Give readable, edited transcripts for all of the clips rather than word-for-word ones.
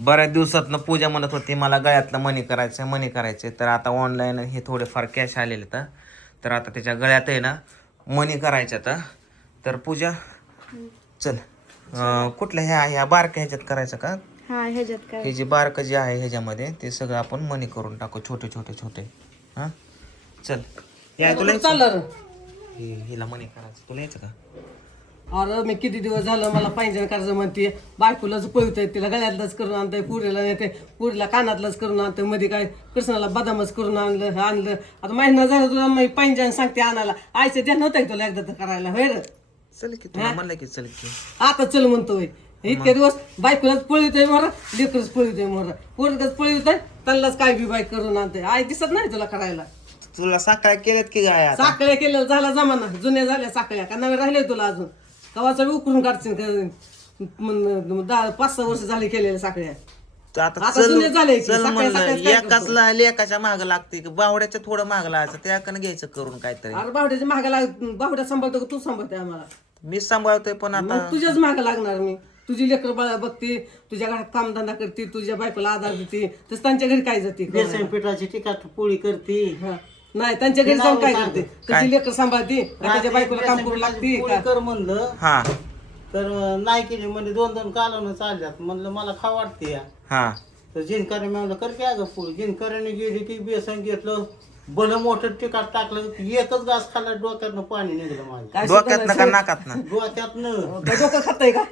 बऱ्याच दिवसातनं पूजा म्हणत होती मला गळ्यातलं मणी करायचं तर आता ऑनलाईन हे थोडेफार कॅश आलेले तर आता त्याच्या गळ्यात आहे ना मणी करायच्या तर पूजा चल कुठल्या ह्या बारक्या ह्याच्यात करायचं का हे जे बारकं जे आहे ह्याच्यामध्ये ते सगळं आपण मणी करून टाकू छोटे छोटे छोटे हा चल या तुला हिला मणी करायचं तुला यायचं का अरे मी किती दिवस झालं मला पैंजण करायचं म्हणते बायकोलाच पळतोय तिला गळ्यातलंच करून आणतोय पुरीला नेते पुरीला कानातलंच करून आणतोय मध्ये काय कृष्णाला बदामच करून आणलं आता महिना झाला तुला मी पैंजण सांगते आणायला आईचं ध्यान होतंय तुला एकदा तर करायला होय रे चल की तुला म्हणलं की चल की आता चल म्हणतोय इतके दिवस बायकोलाच पळतोय मोरा लेकरच पळतोय मोरा पोरगच पळतोय त्यांनाच काय बी बाईक करून आणतोय आई दिसत नाही तुला करायला तुला साखळ्या केल्यात की गाय साखळ्या केल्या झाला जमाना जुन्या झाल्या साखळ्या का नव्या राहिले तुला अजून कवाचा उकरून काढशील 5-6 वर्ष झाले केलेल्या साखळ्या आता जुने झाले की चल साखळ्या- म्हणलं साखळ्या एकाचला लेकाच्या माग लागते बावड्याच्या थोडं माग लागायचं त्याकडे घ्यायचं करून काहीतरी अरे बावड्याच्या मागाला बावड्या सांभाळतो का तू सांभाळते आम्हाला मी सांभाळतोय पण आता मग तुझ्याच मागं लागणार मी तुझी लेकर बाळा बघते तुझ्या घरात कामधंदा करते तुझ्या बायकोला आधार देते तसं त्यांच्या घरी काय जाते बेसन पिठाची तिखट पोळी करते हा. नाही त्यांच्या घरी जाऊन काय करते तुझी लेकर सांभाळते का त्याच्या बायकोला काम करू लागते पोळी कर म्हणलं हा तर नाही केली म्हणजे 2-2 कालवणं चालल्यात म्हणलं मला खा वाटते या हा तर जिनकरे म्हणलं कर की अगं पोळी जिनकऱ्याने गेली की बेसन घेतलं भलं मोठं तिखट टाकलं एकच घास खाल्ला डोक्यातनं पाणी निघलं माझं काय डोक्यात का नाकात डोक्यातनं डोकं खाताय का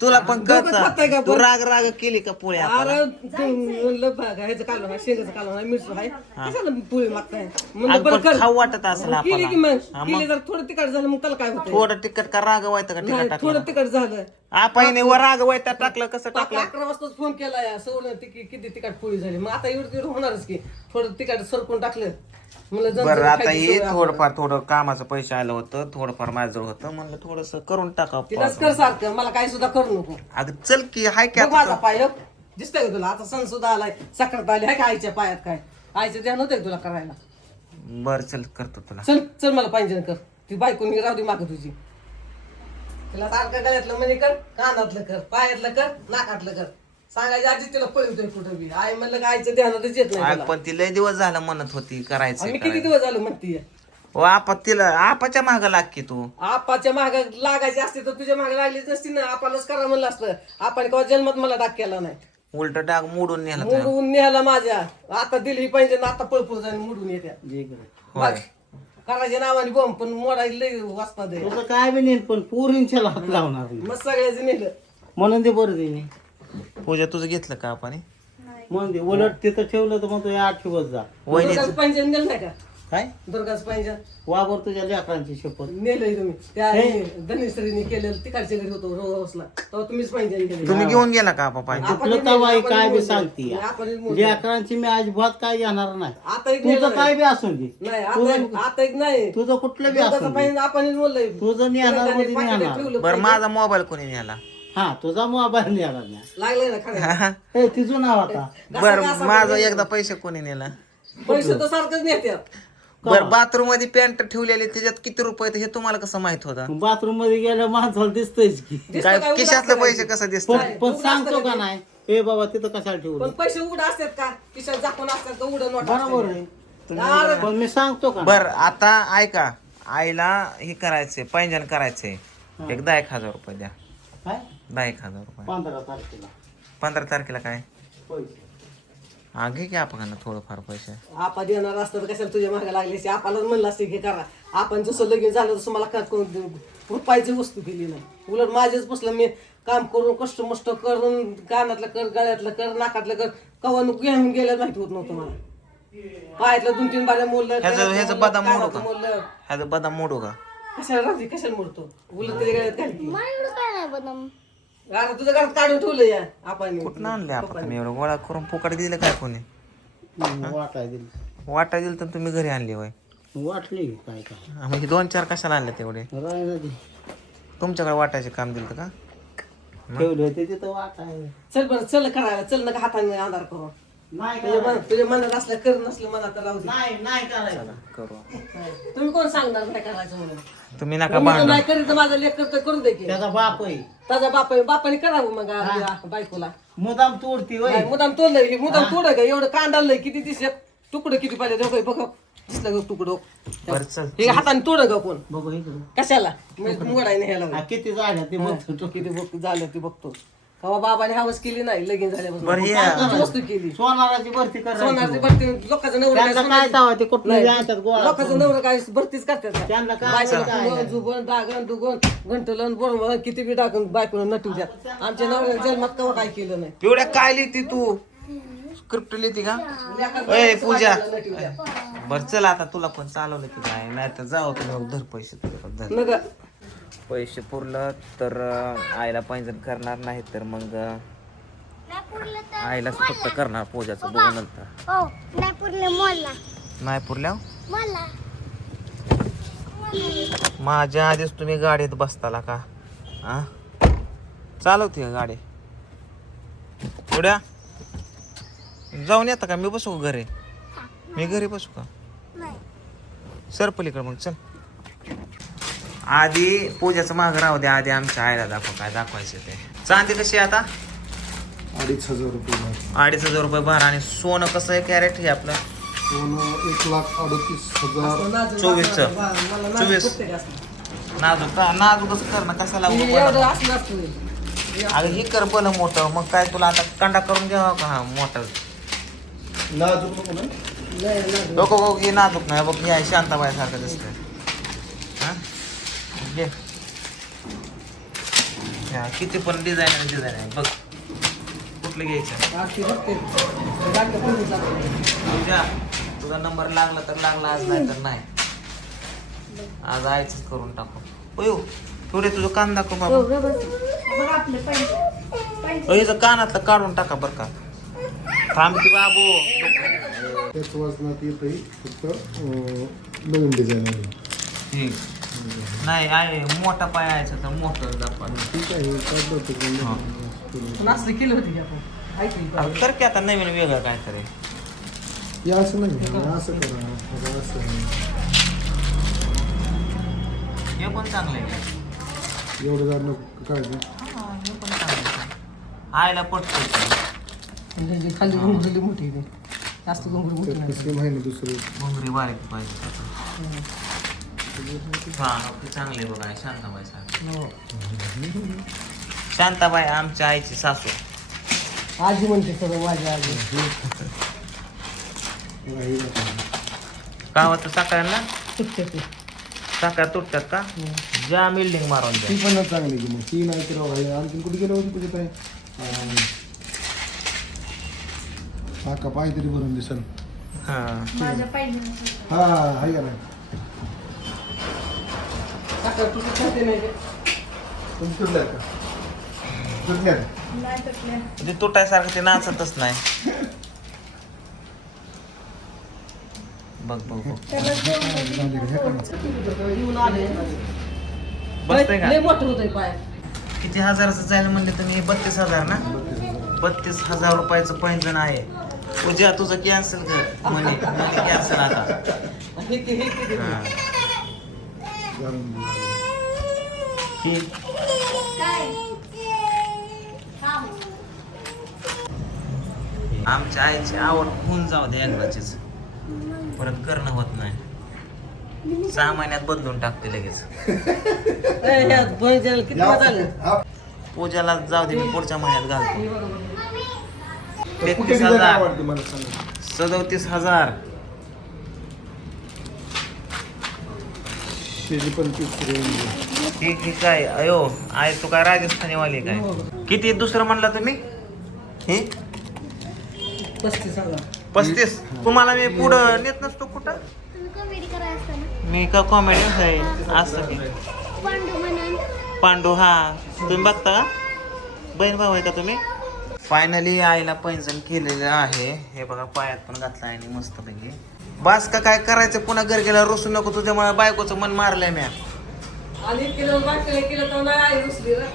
तुला पण डोकं खाताय का कळत तू राग राग केली का पोळ्या अरे ह्याचं कालवण आहे शेंगाचं कालवण आहे मिरचं आहे कशाला पोळी मागताय म्हणलं बरं कर खाऊ वाटत असेल केली की आपल्याला मग केली जर थोडं तिखट झालं मग त्याला काय होतं थोडं तिखट का राग व्हायचं का नाही तिखट टाकलं थोडं तिखट झालं आपण वर राग व्हायचं टाकलं कसं टाकलं 11 वाजताच फोन केला या सोडून किती तिखट पोळी झाली मग आता एवढं होणारच की थोडं तिखट सरकून टाकलं म्हणलं जण बरं जण आता खायची हे सवय थोडंफार थोडं कामाचं पैसे आलं होतं थोडंफार माझं होतं म्हणलं थोडस करून टाकावं तिलाच कर सारखं मला काही सुद्धा करू नको अगं चल की हाय की बघ माझा आता पाय दिसतंय का तुला आता सण सुद्धा आलाय सक्रात आली आहे का आईच्या पायात काय आईचं ध्यान होतंय तुला करायला बर चल करतो तुला चल चल मला पाहिजे कर ती बायकोनी राहू दे माग तुझी तिला सारखं गळ्यातलं म्हणे कर कानातलं कर पायातलं कर नाकातलं कर सांगायचं आधी तिला पळतोय कुठं बी आई म्हणलं का आईचं ध्यानातच येत नाही तुला. पण ती लय दिवस झालं म्हणत होती करायचं आम्ही किती दिवस झालो म्हणतीये हो आपा तिला आपाच्या माग लाग की तू आपाच्या माग लागायची असते तर तुझ्या मागे लागलीच नसती ना आपणच करा म्हणलं असतं आपण केव्हा जन्मात मला डाक केला नाही उलट डाग मोडून नेला तुला. मोडून न्यायला माझ्या आता दिली पाहिजे ना आता पळपूर जाऊन मोडून येत्या होय करायच्या नावाने बॉम्ब पण मोडायला लय वाचता दे तुझं काय बी नाही पण पोरींच्या हात लावणार नाही. मग सगळ्याच नेलं म्हणून ते बरं दे नाही पूजा तुझं घेतलं का आपण म्हणून दे उलट तिथं ठेवलं तर मग तो 8 दिवस जा दुर्गाचं पैंजण नेलं नाही का काय दुर्गाचं पैंजण वावर तुझ्या लेकरांची शपथ नेलंय तुम्ही त्या धनेश्वरीने केलेलं तिकडच्या घरी होतो रोजला तेव्हा तुम्हीच पैंजण केलं तुम्ही घेऊन गेला का आपा आपलं तवाई काय बी सांगते आपण लेकरांची मी अजिबात काय घेणार नाही आता एक तुझं नेलं काय बी असून दे नाही आता एक नाही तुझं कुठलं बी दुर्गाचं असून दे पैंजण आपणच बोललोय तुझं नेणार मध्ये नेणार ठेवलं बर माझा मोबाईल कोणी नेला हा तुझा मोबाईल नेणार नाही लागलंय ना खाण्याला हे तिचं नाव आता बर माझा एकदा पैसे कोणी नेला पैसे तर सारखंच नेत्यात बर बाथरूम मध्ये पॅन्ट ठेवलेली त्याच्यात किती रुपये आहेत हे तुम्हाला कसं माहित होतं बाथरूम मध्ये गेल्या माणसाला दिसतंयच की काय खिशातले पैसे कसं दिसतात पण सांगतो का नाही ए बाबा तिथं कशाला ठेवलं पण पैसे उघड असतात का खिशात झाकून असतात का उघड नोट बरोबर आहे पण मी सांगतो का बर आता ऐका आईला हे करायचंय पैंजण करायचंय एक 10,000 रुपये द्या काय 10,000 रुपये 15 तारखेला 15 तारखेला काय पैसे हा घे की आपण थोडंफार पैसे आपा देणार असतं तर कशाला तुझ्या मागे लागले आपल्याला म्हणलं असते की करा आपण जसं लगेच झालं तसं मला रुपयाची वस्तू केली नाही उलट माझेच बसलं मी काम करून कष्ट मष्ट करून कानातलं कर गळ्यातलं कर नाकातलं कर कवा घेऊन गेल्या माहिती होत नव्हतं मला पायातलं 2-3 बाऱ्या मोडलं ह्याचं बदाम मोडू का मोडलं ह्याचं बदाम मोडू का कशाला राहते कशाला मोडतो उलट त्याच्या गळ्यात घालती माझ्याकडे काय नाही बदाम अरे तुझं घरात काढून ठेवलं या आपण कुठं आणले आपण एवढं गोळा करून फुकट दिलं काय कोणी वाटाय दिली वाटा दिलं तर तुम्ही घरी आणली होय वाटली काय काय म्हणजे 2-4 कशाला आणले तेवढे राहिलं ते तुमच्याकडे वाटायचे काम दिलं का ठेवले होते तिथं वाटाय चल बरं चल करायला चल नका हाताने अंधार करून नाही तुझ्या मनात असलं कर नसलं मनात तर राहू दे. नाही नाही करायचं करू तुम्ही कोण सांगणार काय करायचं म्हणून तुम्ही नका मी तर भांडण नाही करीत माझा लेख करतोय करू दे की त्याचा बाप आहे त्याचा बापाने करावं मग बायकोला मुदाम तोडती होय नाही, मुदाम तोडलंय की मुदाम तोड का एवढं कांडालंय किती दिसत तुकडं किती पाहिजे बघ दिसलं का तुकडं बरं चल हे हाताने तोड का कोण बघू इकडं कशाला मोडायने ह्याला किती झाल्या ते बघतो किती बघ झालं ते बघतो कवा बाबाने हवस केली नाही लगीन झाल्यापासून बरं हे कोणती वस्तू केली सोनाराची भरती सोनारची करायची भरती लोकांचं नवरं काय त्यांना काय सोन्याचं- तावा ते कुठलं नाही. आणतात गोळा लोकांचं नवरं काय भरतीच करतात का? त्यांना काय बायकोला काय फुलं, जुबन डागण दुगण घंटलन बोरमळ किती बी डागण बायकोला नटू द्या आमच्या नवऱ्याने जन्मात कवा काय केलं नाही एवढ्या काय लिहिती तू स्क्रिप्ट लिहिती का ए पूजा बर चल आता तुला पण चालवलं की काय नाही तर जाऊ तुम्ही धर पैसे तुझ्याकडे धर नग पैसे पुरलं तर आईला पैंजण करणार नाही तर मग आईलाच फक्त करणार पूजाचं बघू नंतर हो नाही पूर्ण मोला नाही पुरल्या मला माझ्या आधीच तुम्ही गाडीत बसताला का हा चालवते का गाडी पुढ्या जाऊन येता का मी बसू का घरी मी घरी बसू का नाही सर पलीकडे मग चल आधी पूजाचं मागं राहू द्या आधी आमच्या आईला दाखव काय दाखवायचं ते चांदी कशी आहे आता 2,500 रुपये भाव. 2,500 रुपये भार आणि सोनं कसं आहे कॅरेट हे आपलं सोनं 1,38,000. 24चं. मला 24. नाजूक का नाजूकच करणं कशाला उभं एवढं पडलं? असलं असतं अगं हे कर बलं मोठं मग काय तुला आता कंडा करून घ्यावा का हा मोठं नाजूक नको ना? बघ बघ हे नाजूक नाही बघ हे शांताबाई सारखं दिसतंय हा घे हा, किती पण डिझाईन आहे बघ कुठलं घ्यायचं आजची बघते राखी कोणी चालवलं? तुझ्या तुझा नंबर लागला तर लागला आज नाही तर नाही आज आयच करून टाकू होय थोडे तुझं कान दाखव बाबा हिचं कानातलं काढून टाका बरं का थांब की बाबू त्याच वजनात येतही फक्त नवीन डिझाईन आहे. ठीक नाही आहे मोठा पाय यायचा तर मोठं दाखवा ठीक आहे काढलं होतं पण हा. पण असली केली होती की आपण ऐकली का? तर की आता नवीन वेगळं काहीतरी हे असं नाही असं करा आता असं हे पण चांगलं आहे एवढं जाणं काढलं हा, हे पण चांगलं आहे. आईला पटतं म्हणजे जी खाली घुंगरली मोठी आहे. जास्त घुंगरू मोठी नाही. सेम आहे ना दुसरं घोंगरी बारीक पाहिजे हा ते चांगले बघा शांताबाई सारखं हो. शांताबाई आमच्या आईची सासू आजी म्हणते सगळं माझी आजी बघा, हे बघा. गावात सकाळ्यांना तुटते ती साखर तुटतात का ज्या बिल्डिंग मारून द्या ती पण चांगली की मग ती नाही तर बघा, हे आणखीन कुठे गेलं होती तुझे काय काका पाय तरी भरून दिसल हा हा हाय का नाही साखर तुटत खाते नाही रे. तुम्ही तुटल्या का तुटल्या ते तुटायसारखं ते नाचतच नाही बघ बघ बघ येऊन आले बसतंय का लय मोठं होतंय पाय किती हजाराचं जायला म्हणले तुम्ही 32,000 ना 32,000 रुपयाचं पैंजण आहे पूजा तुझं कॅन्सल कर म्हणे कॅन्सल आता हे किती हा. ही आमच्या आईची आवड होऊन जाऊ दे एकदाचीच परत करणं होत नाही 6 महिन्यात बदलून टाकते लगेच किती झालं पूजाला जाऊ दे मी पुढच्या महिन्यात घालतो कुठे 33,000 आवडते मला सांगा 37,000 125 रेंज ठीक काय अयो आई तू काय राजस्थानी वाली काय किती दुसरं म्हणला तुम्ही हे 35 तुम्हाला मी पुढं नेत नसतो कुठं तुम्ही कॉमेडी करायला असताना मी का कॉमेडी आहे असं की पांडू म्हणून पांडू हा तुम्ही बघता का बहीण भाऊ आहे का तुम्ही फायनली आईला पैंजण केलेलं आहे हे बघा पायात पण घातलं आहे मस्त पैकी बास का काय करायचं पुन्हा घर गेला रुसू नको तुझ्यामुळे बायकोचं मन मारलंय म्या आणि केलं वाटलं केलं तर नाही आई रुसली रे